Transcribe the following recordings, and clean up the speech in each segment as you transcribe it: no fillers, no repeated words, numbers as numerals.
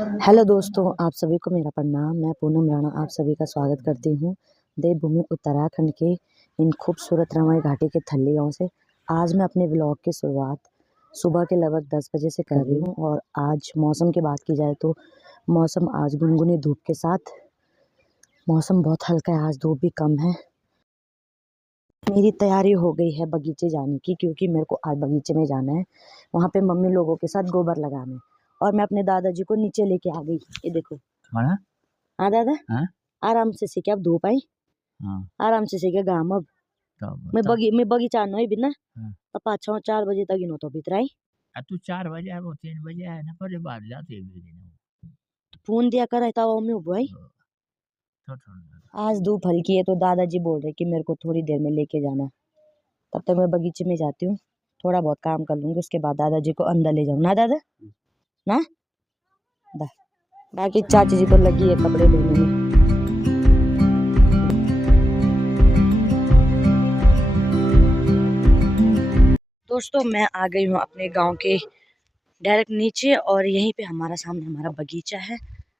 Hello दोस्तों, आप सभी को मेरा प्रणाम। मैं पूनम राणा आप सभी का स्वागत करती हूँ देवभूमि उत्तराखंड के इन खूबसूरत रमाई घाटी के थल्ली गाँव से। आज मैं अपने ब्लॉग की शुरुआत सुबह के लगभग 10 बजे से कर रही हूँ। और आज मौसम की बात की जाए तो मौसम आज गुनगुनी धूप के साथ मौसम बहुत हल्का है, आज धूप भी कम है। मेरी तैयारी हो गई है बगीचे जाने की, क्योंकि मेरे को आज बगीचे में जाना है। वहाँ पे मम्मी लोगों के साथ गोबर लगाने, और मैं अपने दादाजी को नीचे लेके आ गई। ये देखो। हाँ दादा, आराम से सीखे, अब धूप आई, आराम से सीखे गाम। अब मैं बगीचा नो भी ना, तो 5-4 बजे तक इन तो भीतर आई। तू 4 बजे है, वो 3 बजे है ना, पर बाहर जाते हैं तो फोन दिया कर रहता वो मैं भाई। आज धूप हल्की है तो दादाजी बोल रहे कि मेरे को थोड़ी देर में लेके जाना। तब तक मैं बगीचे में जाती हूँ, थोड़ा बहुत काम कर लूंगी, उसके बाद दादाजी को अंदर ले जाऊँ ना दादा ना। बाकी चाची जी तो लगी है कपड़े धोने में। दोस्तों, मैं आ गई हूँ अपने गांव के डायरेक्ट नीचे, और यहीं पे हमारा सामने हमारा बगीचा है।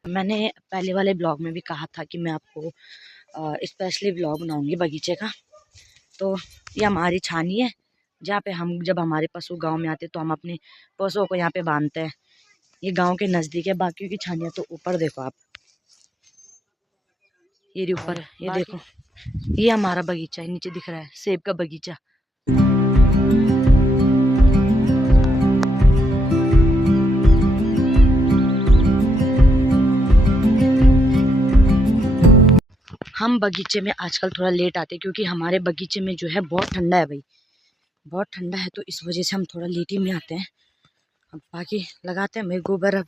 मैंने पहले वाले ब्लॉग में भी कहा था कि मैं आपको स्पेशली ब्लॉग बनाऊंगी बगीचे का। तो ये हमारी छानी है, जहाँ पे हम जब हमारे पशु गांव में आते तो हम अपने पशुओं को यहाँ पे बांधते हैं। ये गांव के नज़दीक है। बाकी की छानियाँ तो ऊपर देखो आप, ये ऊपर, ये देखो, ये हमारा बगीचा है। नीचे दिख रहा है सेब का बगीचा। हम बगीचे में आजकल थोड़ा लेट आते हैं, क्योंकि हमारे बगीचे में जो है बहुत ठंडा है भाई, बहुत ठंडा है, तो इस वजह से हम थोड़ा लेट ही में आते हैं। अब बाकी लगाते हैं मैं गोबर। अब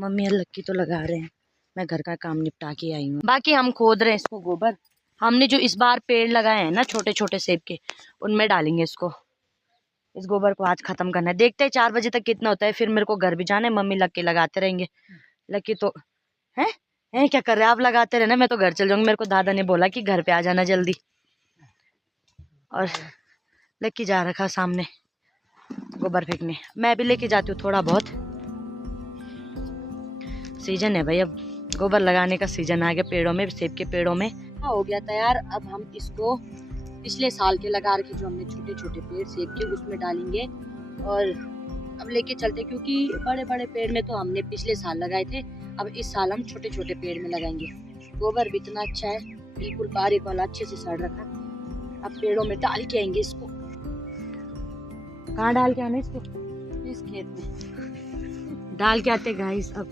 मम्मी अलग की तो लगा रहे हैं, मैं घर का काम निपटा के आई हूँ। बाकी हम खोद रहे हैं इसको गोबर। हमने जो इस बार पेड़ लगाए हैं ना छोटे छोटे सेब के, उनमें डालेंगे इसको। इस गोबर को आज खत्म करना है। देखते हैं 4 बजे तक कितना होता है, फिर मेरे को घर भी जाना है। मम्मी लग के लगाते रहेंगे। लकी तो है क्या कर रहे हैं आप, लगाते रहना, मैं तो घर चल जाऊंगी। मेरे को दादा ने बोला कि घर पे आ जाना जल्दी। और लकी जा रखा सामने गोबर फेंकने, मैं भी लेके जाती हूँ थोड़ा बहुत। सीजन है भाई, अब गोबर लगाने का सीजन आ गया पेड़ों में, सेब के पेड़ों में। हो गया तैयार। अब हम इसको पिछले साल के लगा रखे जो हमने छोटे छोटे पेड़ सेब के, उसमें डालेंगे और अब लेके चलते, क्योंकि बड़े बड़े पेड़ में तो हमने पिछले साल लगाए थे। अब इस साल हम छोटे छोटे पेड़ में लगाएंगे। गोबर भी इतना अच्छा है, बिल्कुल बारीक वाला, अच्छे से सड़ रखा। अब पेड़ों में डाल के आएंगे इसको। कहाँ डाल के आना इसको? इस खेत में डाल के आते गाइस। अब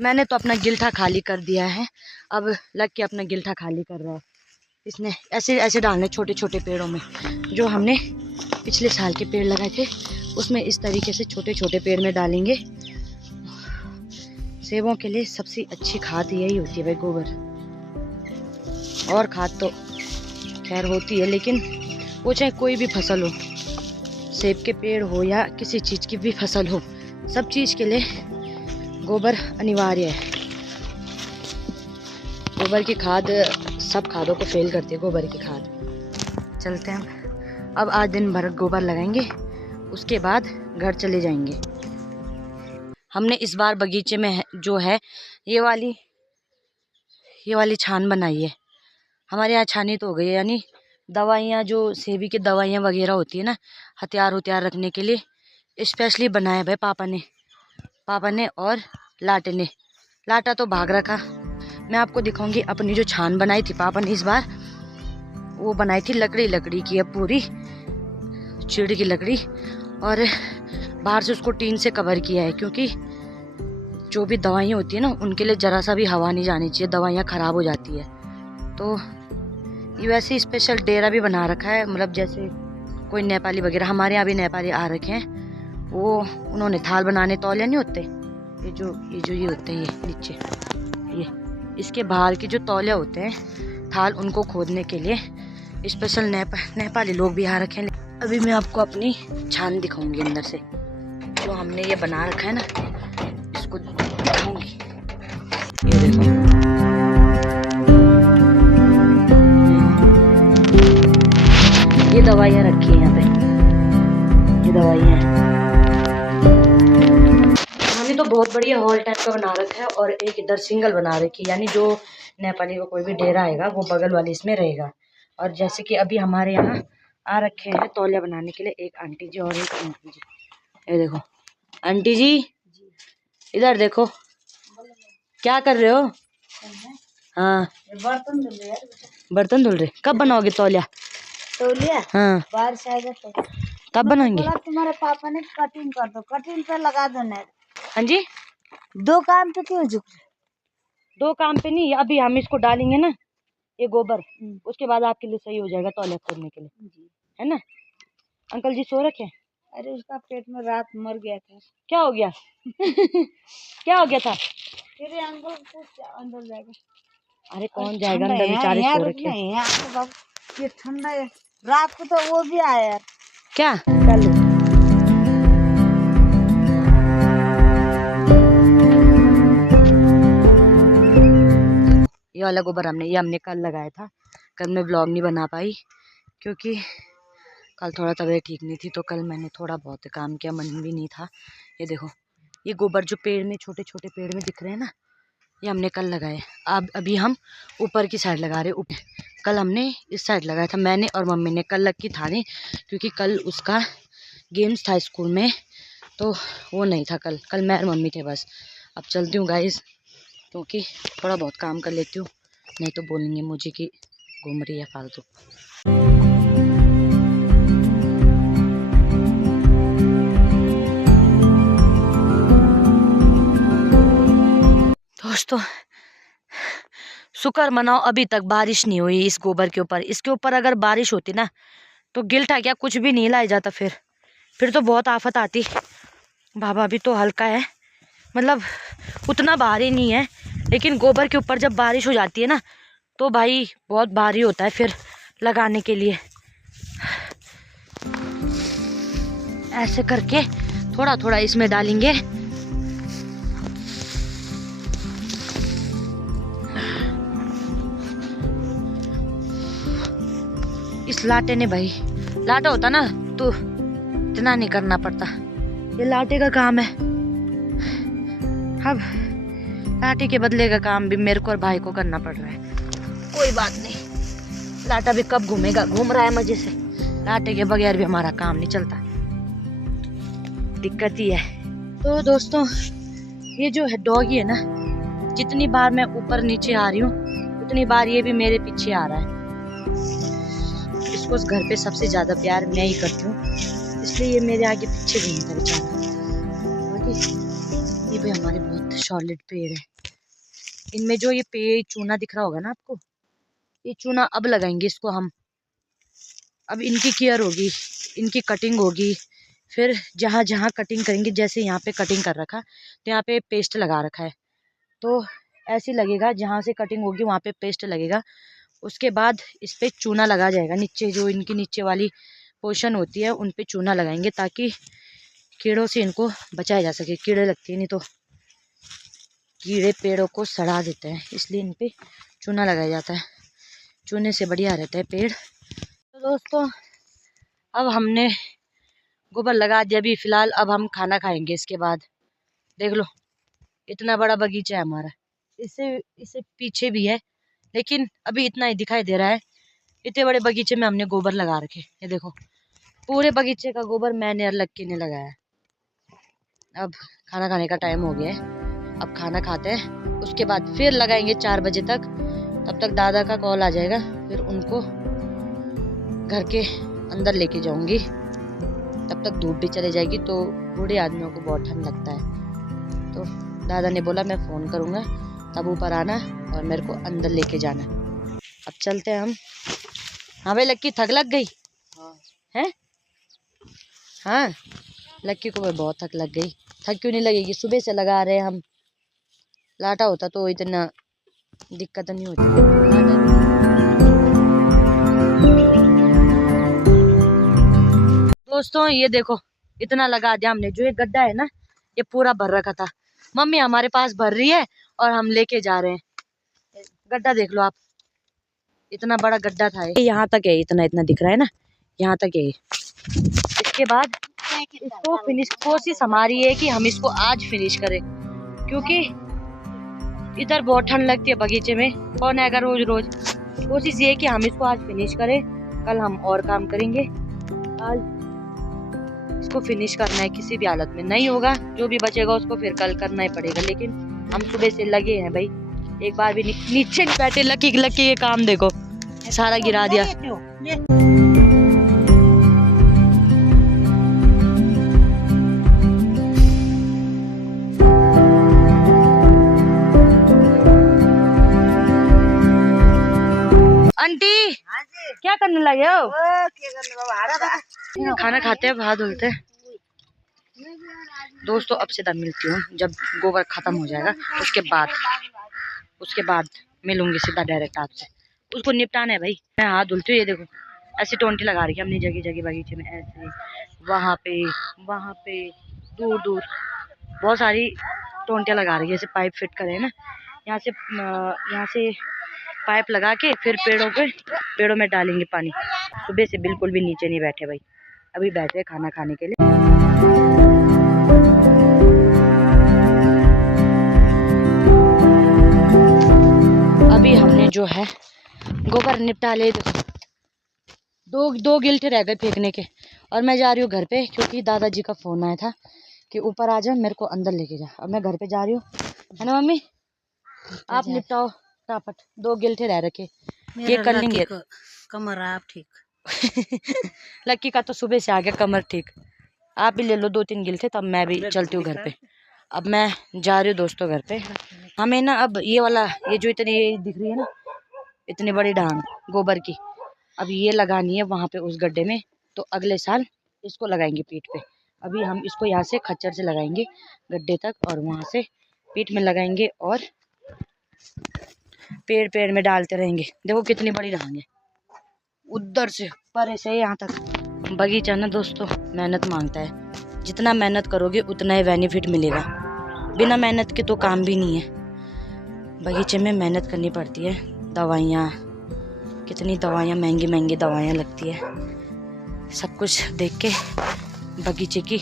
मैंने तो अपना गिलठा खाली कर दिया है, अब लग के अपना गिलठा खाली कर रहा है। इसने ऐसे ऐसे डालने छोटे छोटे पेड़ों में, जो हमने पिछले साल के पेड़ लगाए थे उसमें इस तरीके से छोटे छोटे पेड़ में डालेंगे। सेबों के लिए सबसे अच्छी खाद यही होती है भाई, गोबर। और खाद तो खैर होती है, लेकिन वो चाहे कोई भी फसल हो, सेब के पेड़ हो या किसी चीज़ की भी फसल हो, सब चीज़ के लिए गोबर अनिवार्य है। गोबर की खाद सब खादों को फेल करती है, गोबर की खाद। चलते हैं अब आज दिन भर गोबर लगाएंगे, उसके बाद घर चले जाएंगे। हमने इस बार बगीचे में जो है ये वाली छान बनाई है। हमारे यहाँ छानी तो हो गई है, यानी दवाइयाँ जो सेबी की दवाइयाँ वगैरह होती है ना, हथियार रखने के लिए स्पेशली बनाया भाई पापा ने और लाटे ने। लाटा तो भाग रखा। मैं आपको दिखाऊंगी अपनी जो छान बनाई थी पापा ने इस बार, वो बनाई थी लकड़ी की है, पूरी चिड़ की लकड़ी, और बाहर से उसको टीन से कवर किया है, क्योंकि जो भी दवाइयाँ होती है ना, उनके लिए ज़रा सा भी हवा नहीं जानी चाहिए, दवाइयाँ ख़राब हो जाती है। तो ये वैसे स्पेशल डेरा भी बना रखा है, मतलब जैसे कोई नेपाली वगैरह, हमारे यहाँ भी नेपाली आ रखे हैं, वो उन्होंने थाल बनाने, तौलिया नहीं होते, ये जो होते हैं, ये नीचे ये इसके बाहर के जो तौलिया होते हैं थाल, उनको खोदने के लिए स्पेशल नेपाली लोग भी आ रखे हैं। अभी मैं आपको अपनी छान दिखाऊंगी अंदर से, जो हमने ये बना रखा है ना, इसको दिखाऊंगी। ये देखो, ये दवाइयाँ रखी हैं यहाँ पे, ये दवाइयाँ हैं। हमने तो बहुत बढ़िया हॉल टाइप का बना रखा है और एक इधर सिंगल बना रखी है, यानी जो नेपाली का कोई भी डेरा आएगा वो बगल वाले इसमें रहेगा। और जैसे कि अभी हमारे यहाँ आ रखे हैं तौलिया बनाने के लिए एक आंटी जी और एक अंकल जी। ये देखो आंटी जी, इधर देखो, क्या कर रहे हो? हाँ बर्तन धुल रहे। कब बनाओगे तौलिया? तौलिया हाँ बारिश आएगा तो तब बनाएंगे। बोला तुम्हारे पापा ने कटिंग कर दो, कटिंग पे लगा दो नेट। हाँ जी, दो काम पे क्यों झुक रहे? दो काम पे नहीं, अभी हम इसको डालेंगे ना ये गोबर, उसके बाद आपके लिए सही हो जाएगा तौलिया खोदने के लिए, है ना? अंकल जी सो रखे? अरे उसका पेट में रात मर गया था। क्या हो गया? क्या हो गया था? तेरे अंकल कुछ अंदर जाएगा। अरे कौन जाएगा अंदर, बेचारे सो रखे। ये ठंडा है, रात को तो वो भी आया यार। क्या कल? ये वाला गोबर हमने कल लगाया था। कल मैं व्लॉग नहीं बना पाई क्योंकि कल थोड़ा तबीयत ठीक नहीं थी, तो कल मैंने थोड़ा बहुत काम किया, मन भी नहीं था। ये देखो ये गोबर जो पेड़ में छोटे छोटे पेड़ में दिख रहे हैं ना, ये हमने कल लगाए। अब अभी हम ऊपर की साइड लगा रहे ऊपर। कल हमने इस साइड लगाया था, मैंने और मम्मी ने। कल लक्की था नहीं क्योंकि कल उसका गेम्स था स्कूल में, तो वो नहीं था कल। कल मैं और मम्मी थे बस। अब चलती हूँ गाइस, क्योंकि थोड़ा बहुत काम कर लेती हूँ, नहीं तो बोलेंगे मुझे कि घूम रही है फालतू। दोस्तों शुक्र मनाओ अभी तक बारिश नहीं हुई इस गोबर के ऊपर। इसके ऊपर अगर बारिश होती ना तो गिल्टा क्या कुछ भी नहीं लाया जाता, फिर तो बहुत आफत आती। बाबा भी तो हल्का है, मतलब उतना भारी नहीं है, लेकिन गोबर के ऊपर जब बारिश हो जाती है ना तो भाई बहुत भारी होता है फिर लगाने के लिए। ऐसे करके थोड़ा थोड़ा इसमें डालेंगे। इस लाटे ने भाई, लाटा होता ना तो इतना नहीं करना पड़ता, ये लाटे का काम है। अब लाटे के बदले का काम भी मेरे को और भाई को करना पड़ रहा है। कोई बात नहीं, लाटा भी कब घूमेगा, घूम रहा है मजे से। लाटे के बगैर भी हमारा काम नहीं चलता, दिक्कत ही है। तो दोस्तों ये जो है डॉगी है ना, जितनी बार मैं ऊपर नीचे आ रही हूँ उतनी बार ये भी मेरे पीछे आ रहा है। इसको उस घर पे सबसे ज्यादा प्यार मैं ही करती हूँ, इसलिए ये मेरे आगे पीछे घूमता बेचारा। ये भी हमारे बहुत सॉलिड पेड़ है। इनमें जो ये पेड़ चूना दिख रहा होगा ना आपको, ये चूना अब लगाएंगे इसको हम। अब इनकी केयर होगी, इनकी कटिंग होगी, फिर जहाँ जहाँ कटिंग करेंगे, जैसे यहाँ पे कटिंग कर रखा तो यहाँ पे पेस्ट लगा रखा है, तो ऐसे लगेगा जहाँ से कटिंग होगी वहाँ पे पेस्ट लगेगा। उसके बाद इस पे चूना लगा जाएगा, नीचे जो इनकी नीचे वाली पोर्शन होती है उन पे चूना लगाएंगे ताकि कीड़ों से इनको बचाया जा सके। कीड़े लगते हैं नहीं तो कीड़े पेड़ों को सड़ा देते हैं, इसलिए इन पे चूना लगाया जाता है। चूने से बढ़िया रहता है पेड़। तो दोस्तों अब हमने गोबर लगा दिया अभी फिलहाल। अब हम खाना खाएंगे इसके बाद। देख लो इतना बड़ा बगीचा है हमारा, इससे पीछे भी है, लेकिन अभी इतना ही दिखाई दे रहा है। इतने बड़े बगीचे में हमने गोबर लगा रखे। ये देखो पूरे बगीचे का गोबर मैंने और लक्की ने लगाया। अब खाना खाने का टाइम हो गया है, अब खाना खाते हैं, उसके बाद फिर लगाएंगे 4 बजे तक। तब तक दादा का कॉल आ जाएगा, फिर उनको घर के अंदर लेके जाऊंगी। तब तक धूप भी चले जाएगी, तो बूढ़े आदमियों को बहुत ठंड लगता है। तो दादा ने बोला मैं फ़ोन करूँगा तब ऊपर आना और मेरे को अंदर लेके जाना। अब चलते हैं हम। हाँ भाई लक्की थक लग गई है? हाँ लक्की को भाई बहुत थक लग गई। थक क्यों नहीं लगेगी, सुबह से लगा रहे हम। लाटा होता तो इतना दिक्कत नहीं होती। दोस्तों ये देखो इतना लगा दिया हमने। जो ये गड्ढा है ना ये पूरा भर रखा था, मम्मी हमारे पास भर रही है और हम लेके जा रहे हैं। गड्ढा देख लो आप, इतना बड़ा गड्ढा था। यहाँ तक है, इतना इतना दिख रहा है ना, यहाँ तक है। इसके बाद इसको फिनिश, कोशिश हमारी है कि हम इसको आज फिनिश करें, क्योंकि इधर बहुत ठंड लगती है बगीचे में, कौन आएगा रोज रोज। कोशिश ये है कि हम इसको आज फिनिश करें, कल हम और काम करेंगे। आज इसको फिनिश करना है, किसी भी हालत में नहीं होगा, जो भी बचेगा उसको फिर कल करना ही पड़ेगा। लेकिन हम सुबह से लगे हैं भाई, एक बार भी नीचे नहीं बैठे। लकी लकी ये काम देखो, सारा गिरा दिया। आंटी क्या करने लगे हो? खाना खाते हैं, हाथ धुलते हैं। दोस्तों अब सीधा मिलती हूँ जब गोबर खत्म हो जाएगा, उसके बाद मिलूंगी सीधा डायरेक्ट आपसे। उसको निपटाना है भाई। मैं हाथ धुलती हूँ, ये देखो ऐसी टोंटी लगा रही है हमने जगह जगह बगीचे में, ऐसे वहाँ पे दूर दूर बहुत सारी टोंटियाँ लगा रही है। जैसे पाइप फिट करे ना, यहाँ से पाइप लगा के फिर पेड़ों में डालेंगे पानी। सुबह से बिल्कुल भी नीचे नहीं बैठे भाई, अभी बैठे खाना खाने के लिए। अभी हमने जो है गोबर निपटा ले, दो गिल्टे रह गए फेंकने के, और मैं जा रही हूँ घर पे, क्योंकि दादाजी का फोन आया था कि ऊपर आ जा, मेरे को अंदर लेके जा। अब मैं घर पे जा रही हूँ, है ना मम्मी? आप निपटाओ टापट, 2 गिल्टे रह रखे, ये कर लेंगे। कमर आप ठीक। लक्की का तो सुबह से आ गया कमर ठीक। आप भी ले लो 2-3 गिल्टे, तब मैं भी चलती हूँ घर पे। अब मैं जा रही हूँ दोस्तों घर पे। हमें ना अब ये जो इतनी दिख रही है ना, इतनी बड़ी डांग गोबर की, अब ये लगानी है वहाँ पे उस गड्ढे में। तो अगले साल इसको लगाएंगे पीठ पे। अभी हम इसको यहाँ से खच्चर से लगाएंगे गड्ढे तक, और वहाँ से पीठ में लगाएंगे, और पेड़ में डालते रहेंगे। देखो कितनी बड़ी डांग है, उधर से परे से यहाँ तक। बगीचा ना दोस्तों मेहनत मांगता है, जितना मेहनत करोगे उतना ही बेनिफिट मिलेगा। बिना मेहनत के तो काम भी नहीं है। बगीचे में मेहनत करनी पड़ती है। दवाइयाँ, कितनी दवाइयाँ, महंगी दवाइयाँ लगती है। सब कुछ देख के बगीचे की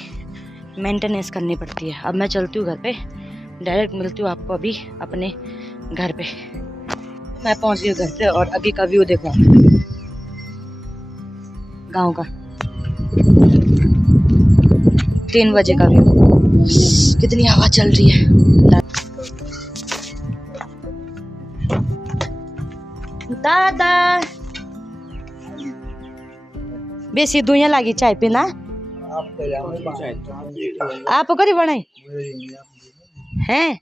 मेंटेनेंस करनी पड़ती है। अब मैं चलती हूँ घर पे, डायरेक्ट मिलती हूँ आपको अभी अपने घर पे। मैं पहुँच गई घर पे, और अभी का व्यू देखो गांव का, 3 बजे का व्यू। कितनी हवा चल रही है। दादा बेसी दुनिया लागी चाय पीना आप करी बनाई हैं?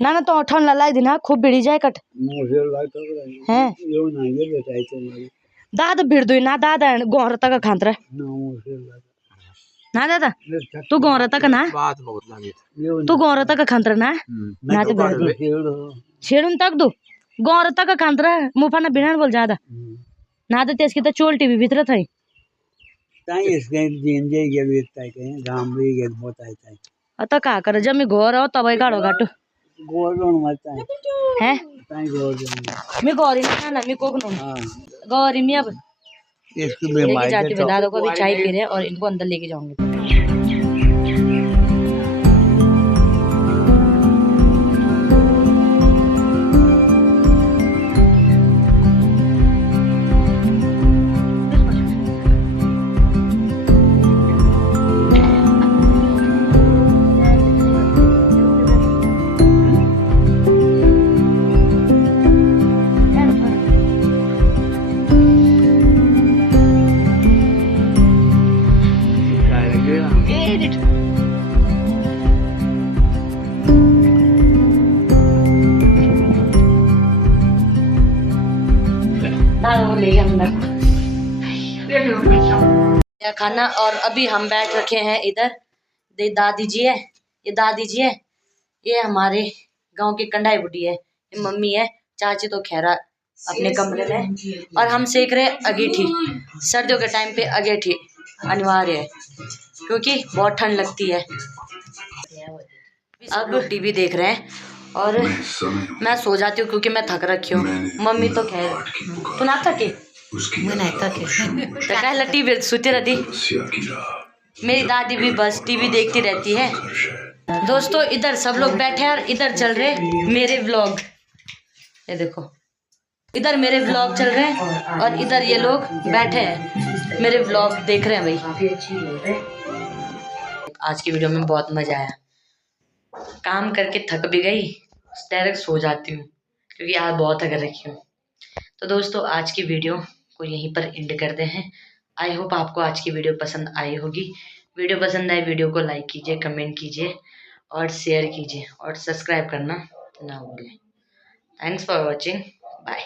ना तो ठंड लाई दिन खूब भिड़ी जाए कट हैं। दादा भिड़ दो ना, दादा गोहर तक खांतर ना, दादा तू गोहर तक ना, तू गोहर तक खांतर ना, ना तो भिड़ छेड़ून तक दो गोहर तक खांतर मुफा ना बिना बोल ज्यादा ना, तो तेज की तो चोल्टी भी भीतर थी। अत का कर जब मैं घोर हो तब गाड़ो घाटू है मैं गौरी ना मैं कोक गौरी में अब लेके जाती हूँ। दादा को अभी चाय पी रहे हैं और इनको अंदर लेके जाऊंगी। खाना, और अभी हम बैठ रखे हैं इधर। दादी जी है, ये दादी जी है, ये हमारे गांव की कंडाई बुढ़ी है, ये मम्मी है, चाची तो खैरा अपने कमरे में, और हम सेक रहे अगेठी। सर्दियों के टाइम पे अगेठी अनिवार्य है क्योंकि बहुत ठंड लगती है। अब लोग टीवी देख रहे हैं और मैं सो जाती हूँ क्योंकि मैं थक रखी हूँ। मम्मी तो खैर तू ना थके तो कहला टीवी सुती रहती। मेरी दादी भी बस टीवी देखती रहती है। दोस्तों इधर सब लोग बैठे हैं और इधर चल रहे मेरे व्लॉग। ये देखो इधर मेरे व्लॉग चल रहे हैं और इधर ये लोग बैठे हैं मेरे व्लॉग देख रहे हैं भाई। आज की वीडियो में बहुत मजा आया। काम करके थक भी गई, डायरेक्ट सो जाती हूँ क्योंकि आज बहुत थक रखी हूँ। तो दोस्तों आज की वीडियो को यहीं पर एंड करते हैं। आई होप आपको आज की वीडियो पसंद आई होगी। वीडियो पसंद आए वीडियो को लाइक कीजिए, कमेंट कीजिए और शेयर कीजिए और सब्सक्राइब करना ना भूलें। Thanks for watching, bye.